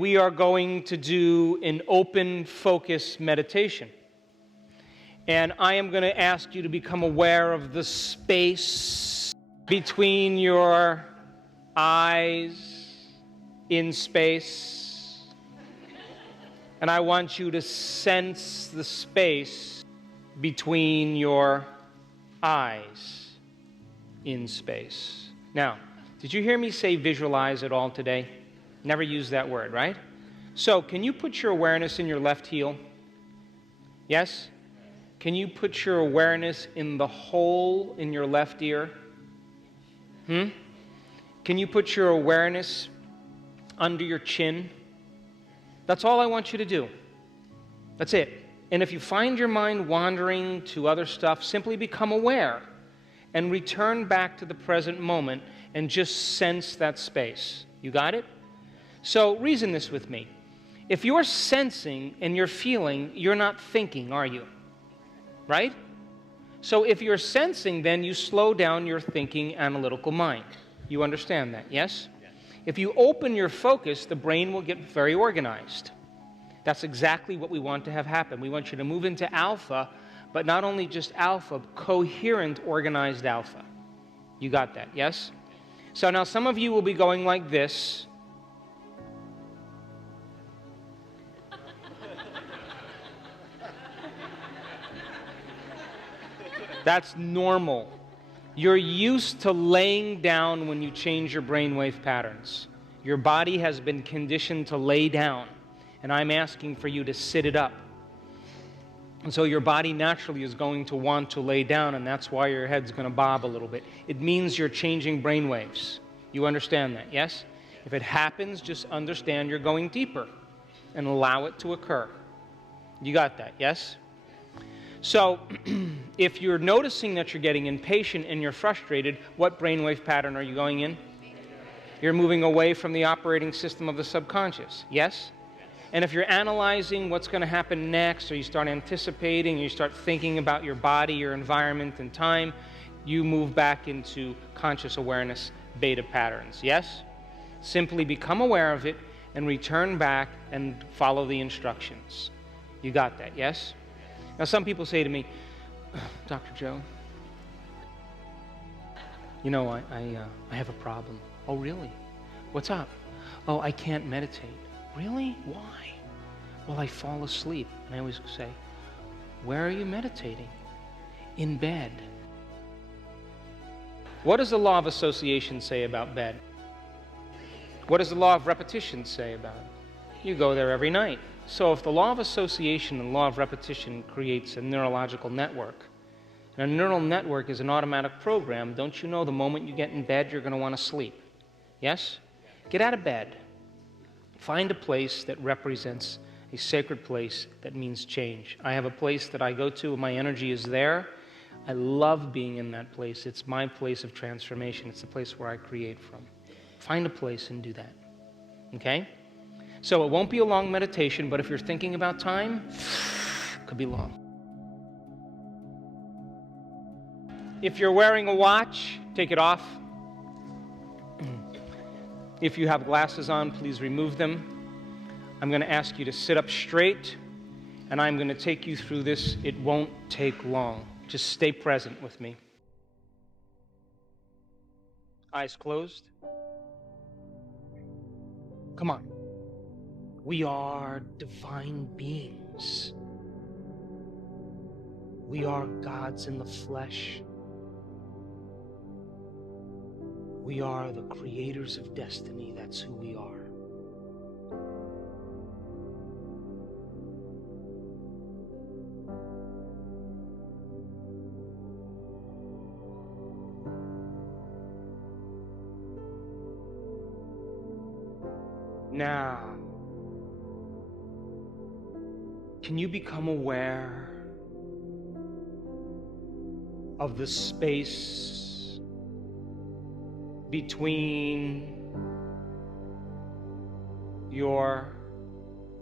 We are going to do an open focus meditation. And I am going to ask you to become aware of the space between your eyes in space. And I want you to sense the space between your eyes in space. Now, did you hear me say visualize at all today? Never used that word, right? So, can you put your awareness in your left heel? Yes? Can you put your awareness in the hole in your left ear? Can you put your awareness under your chin? That's all I want you to do. That's it. And if you find your mind wandering to other stuff, simply become aware and return back to the present moment and just sense that space. You got it? So reason this with me. If you're sensing and you're feeling, you're not thinking, are you? Right? So if you're sensing, then you slow down your thinking analytical mind. You understand that, yes? If you open your focus, the brain will get very organized. That's exactly what we want to have happen. We want you to move into alpha, but not only just alpha, coherent, organized alpha. You got that, yes? So now some of you will be going like this. That's normal. You're used to laying down when you change your brainwave patterns. Your body has been conditioned to lay down, and I'm asking for you to sit it up. And so your body naturally is going to want to lay down, and that's why your head's going to bob a little bit. It means you're changing brainwaves. You understand that, yes? If it happens, just understand you're going deeper and allow it to occur. You got that, yes? So, if you're noticing that you're getting impatient and you're frustrated, what brainwave pattern are you going in? You're moving away from the operating system of the subconscious, yes? And if you're analyzing what's going to happen next, or you start anticipating, you start thinking about your body, your environment, and time, you move back into conscious awareness beta patterns, yes? Simply become aware of it and return back and follow the instructions. You got that, yes? Now, some people say to me, Dr. Joe, you know, I have a problem. Oh, really? What's up? Oh, I can't meditate. Really? Why? Well, I fall asleep. And I always say, where are you meditating? In bed. What does the law of association say about bed? What does the law of repetition say about it? You go there every night. So if the law of association and law of repetition creates a neurological network, and a neural network is an automatic program, don't you know the moment you get in bed, you're going to want to sleep? Yes? Get out of bed. Find a place that represents a sacred place that means change. I have a place that I go to, and my energy is there. I love being in that place. It's my place of transformation. It's the place where I create from. Find a place and do that. Okay? So it won't be a long meditation, but if you're thinking about time, it could be long. If you're wearing a watch, take it off. If you have glasses on, please remove them. I'm going to ask you to sit up straight, and I'm going to take you through this. It won't take long. Just stay present with me. Eyes closed. Come on. We are divine beings. We are gods in the flesh. We are the creators of destiny. That's who we are. Now, can you become aware of the space between your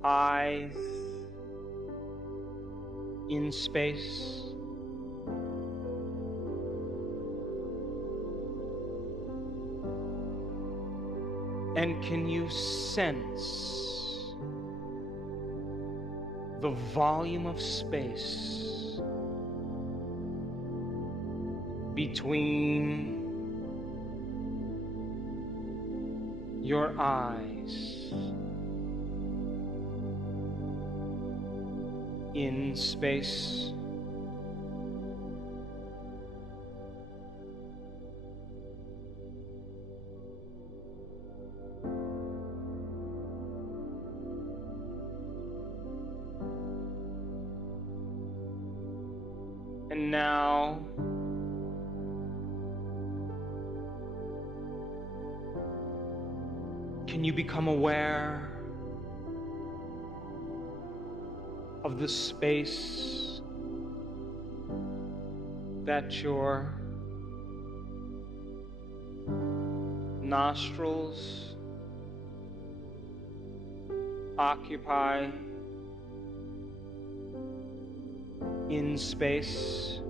eyes in space? And can you sense the volume of space between your eyes in space. And now, can you become aware of the space that your nostrils occupy in space?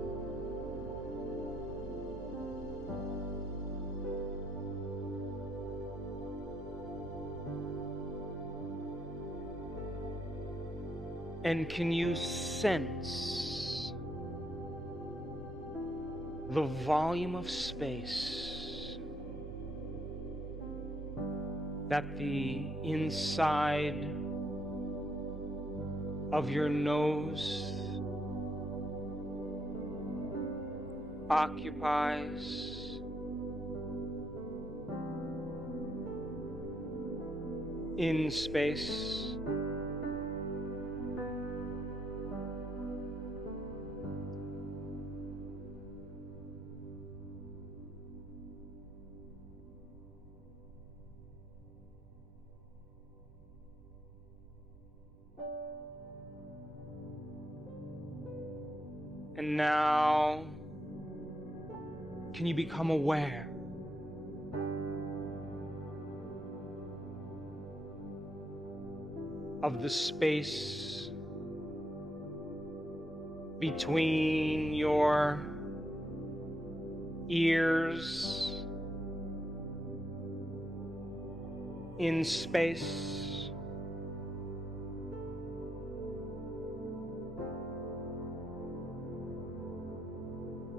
And can you sense the volume of space that the inside of your nose occupies in space? And now, can you become aware of the space between your ears in space?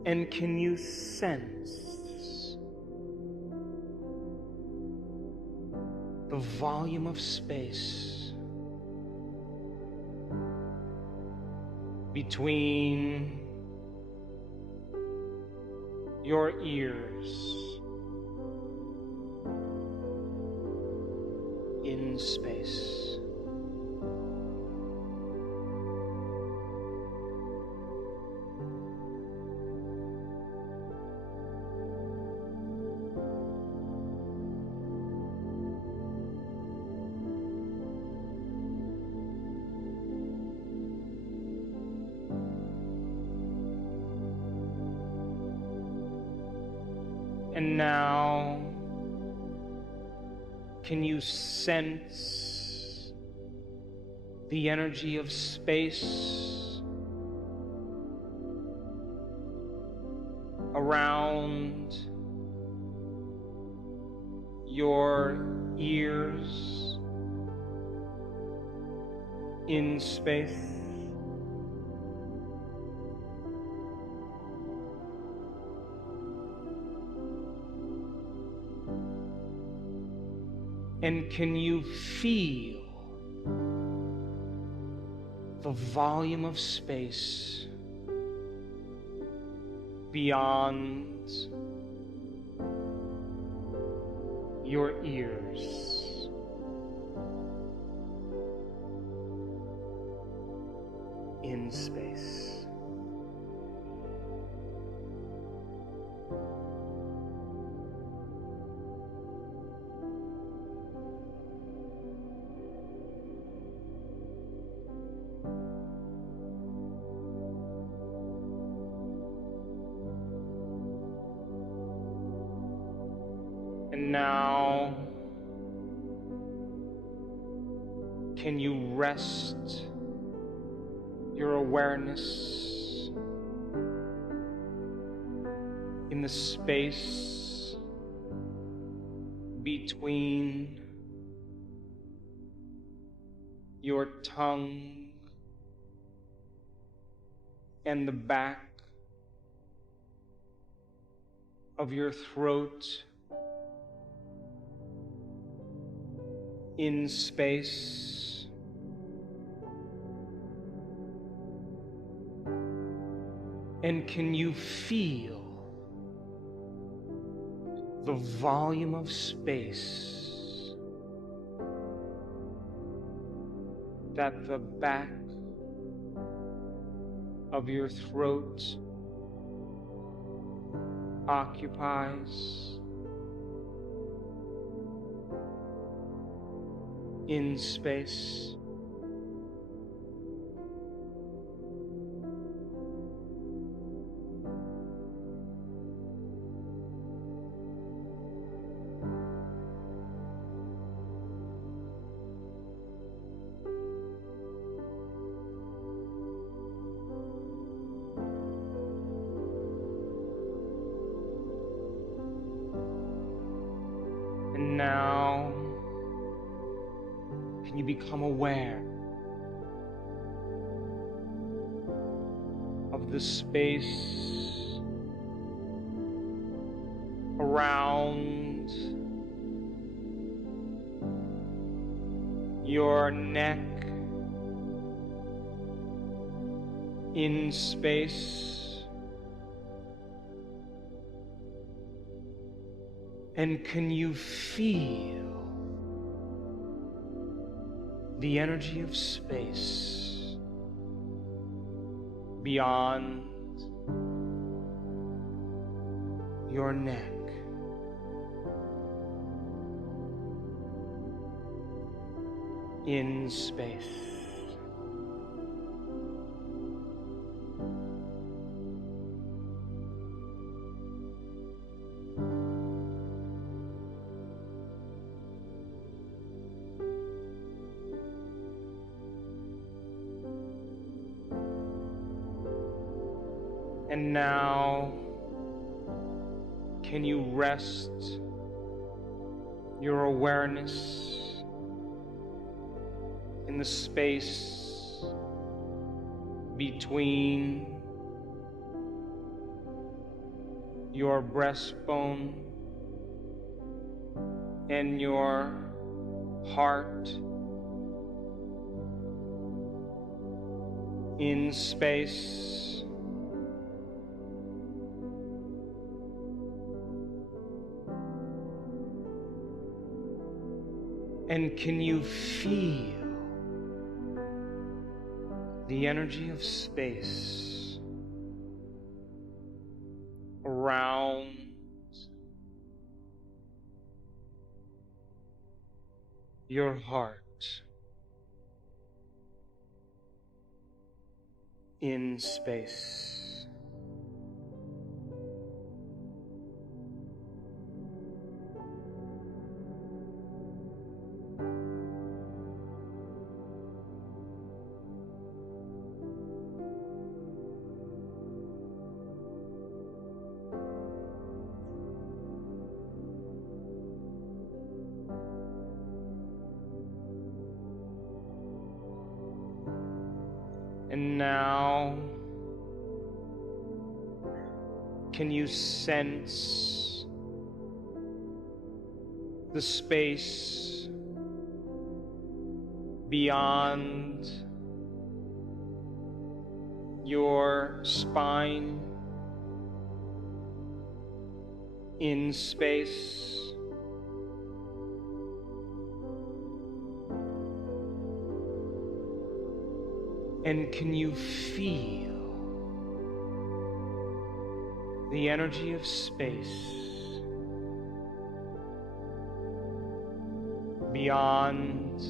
And can you sense the volume of space between your ears in space? And now, can you sense the energy of space around your ears in space? And can you feel the volume of space beyond your ears? In space. And now, can you rest your awareness in the space between your tongue and the back of your throat in space. And can you feel the volume of space that the back of your throat occupies in space? And now, can you become aware of the space around your neck in space? And can you feel the energy of space beyond your neck? In space. And now, can you rest your awareness in the space between your breastbone and your heart in space? And can you feel the energy of space around your heart in space? And now, can you sense the space beyond your spine in space? And can you feel the energy of space beyond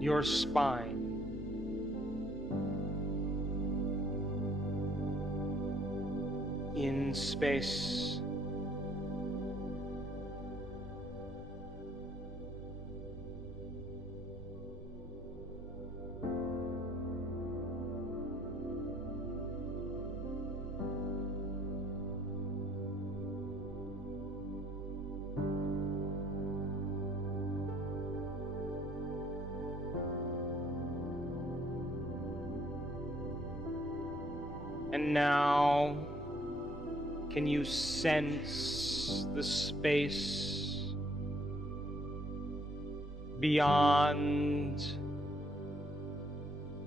your spine in space? And now, can you sense the space beyond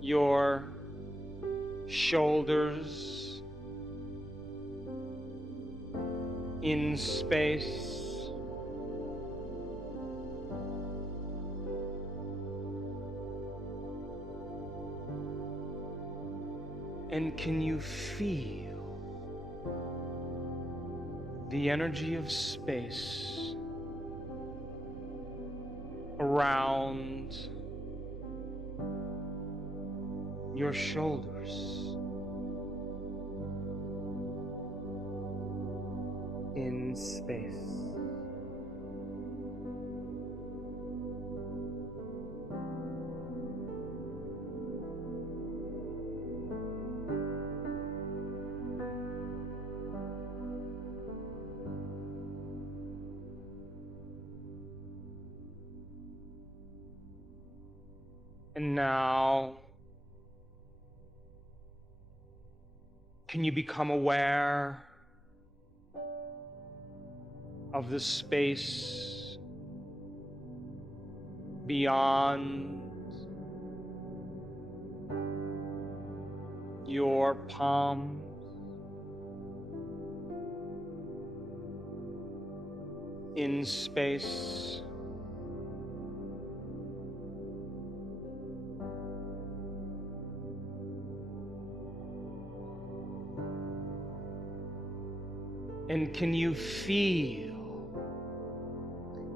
your shoulders, in space? And can you feel the energy of space around your shoulders, in space? And now, can you become aware of the space beyond your palms, in space? And can you feel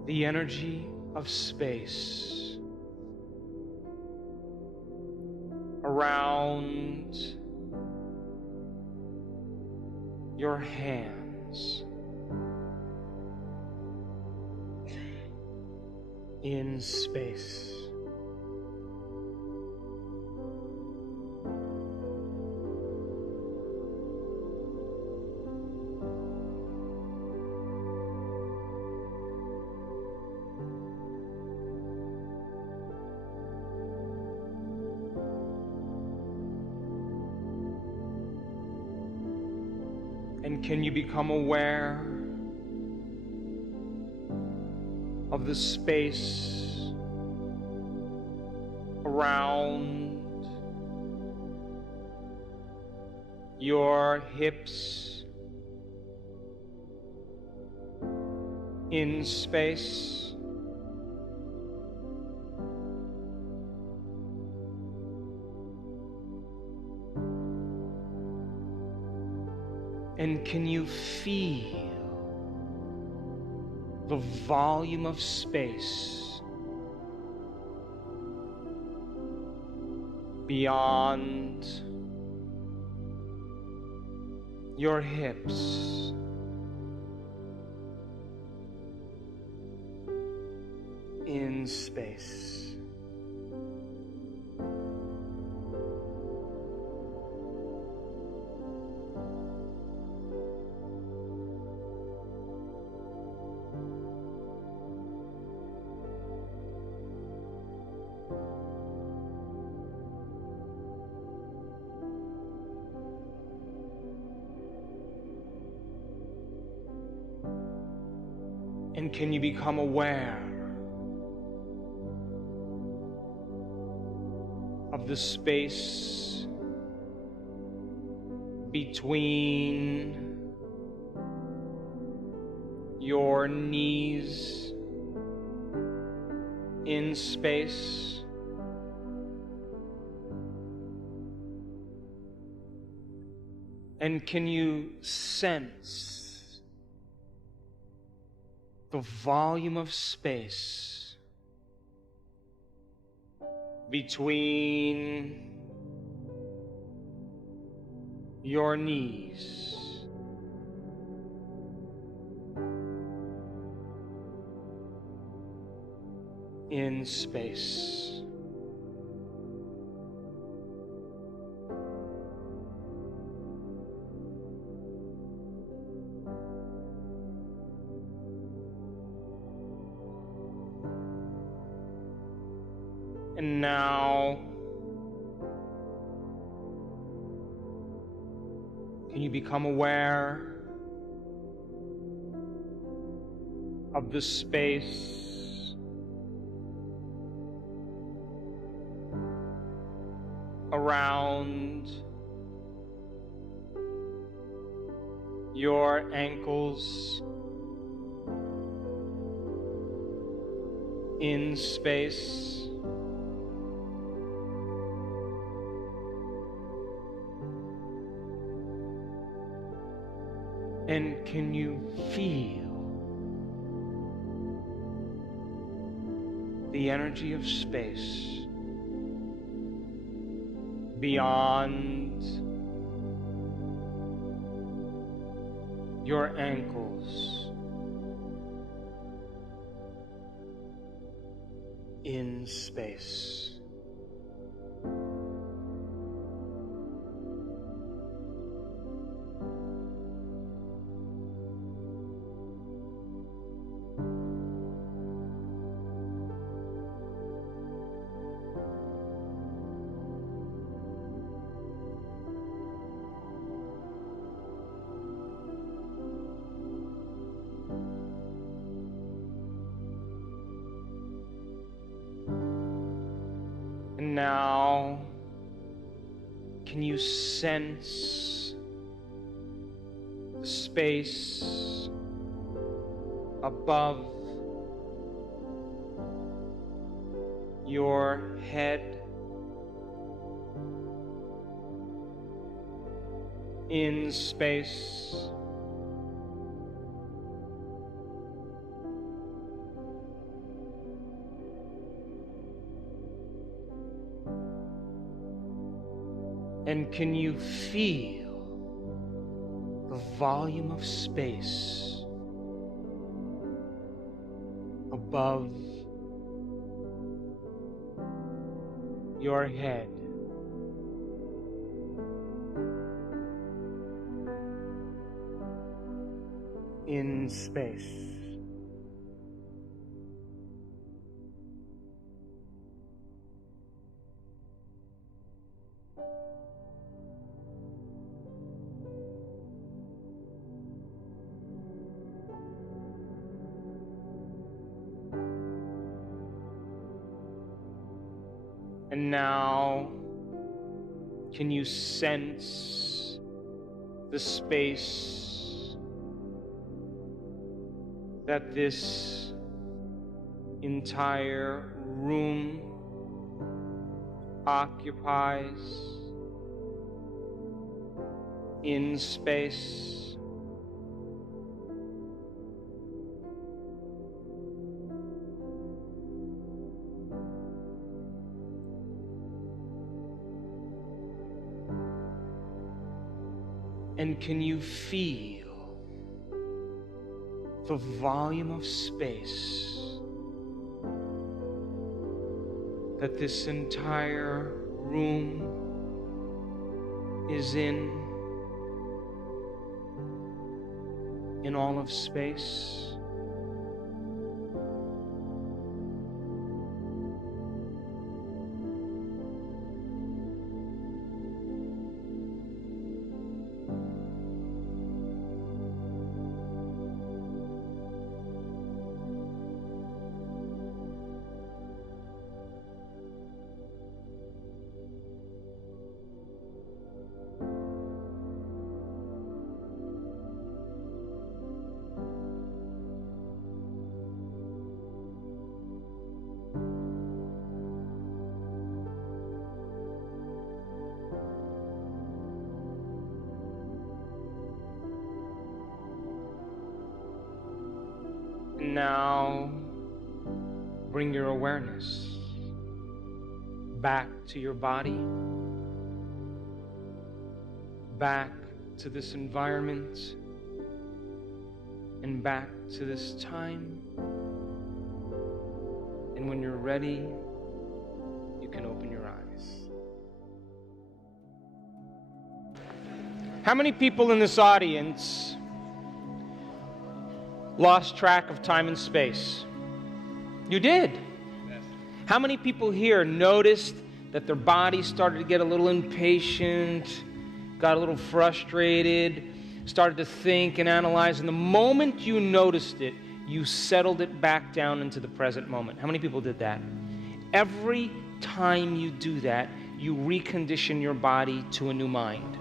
the energy of space around your hands, in space? And can you become aware of the space around your hips, in space? And can you feel the volume of space beyond your hips, in space? And can you become aware of the space between your knees, in space? And can you sense the volume of space between your knees, in space? And now, Can you become aware of the space around your ankles, in space? And can you feel the energy of space beyond your ankles, in space? And now, can you sense the space above your head, in space? And can you feel the volume of space above your head? In space. And now, can you sense the space that this entire room occupies, in space? And can you feel the volume of space that this entire room is in all of space? Now, bring your awareness back to your body, back to this environment, and back to this time. And when you're ready, you can open your eyes. How many people in this audience lost track of time and space? You did. Yes. How many people here noticed that their body started to get a little impatient got a little frustrated, started to think and analyze, and the moment you noticed it, you settled it back down into the present moment. How many people did that? Every time you do that, you recondition your body to a new mind.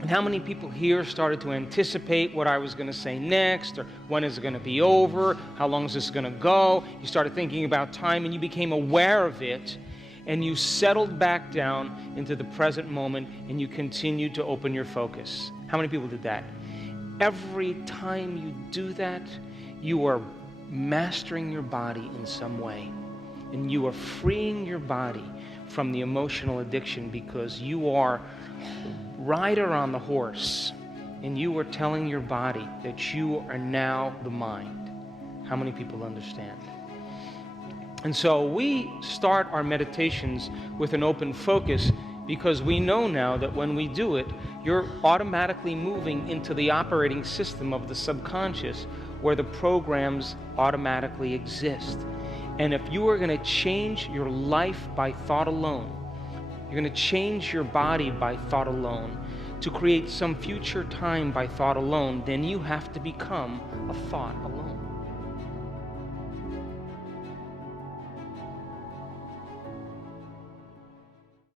And how many people here started to anticipate what I was going to say next, or when is it going to be over, how long is this going to go? You started thinking about time, and you became aware of it, and you settled back down into the present moment, and you continued to open your focus. How many people did that? Every time you do that, you are mastering your body in some way, and you are freeing your body from the emotional addiction, because you are rider on the horse, and you are telling your body that you are now the mind. How many people understand? And so we start our meditations with an open focus, because we know now that when we do it, you're automatically moving into the operating system of the subconscious, where the programs automatically exist. And if you are going to change your life by thought alone, you're going to change your body by thought alone, to create some future time by thought alone, then you have to become a thought alone.